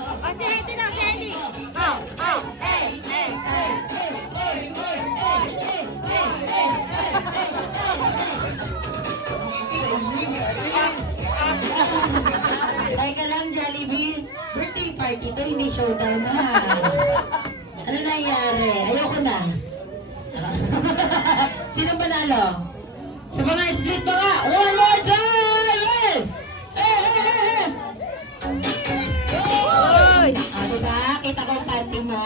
O, si Eddie lang, si Eddie. Oh, oh, eh, eh, eh. Teka lang, Jollibee. Birthday party to, hindi showdown na. Ano nangyari? Ayoko na. Sino panalo? Sa mga split ba nga? One more time! Oy! Diba? Kita ko ang panty mo.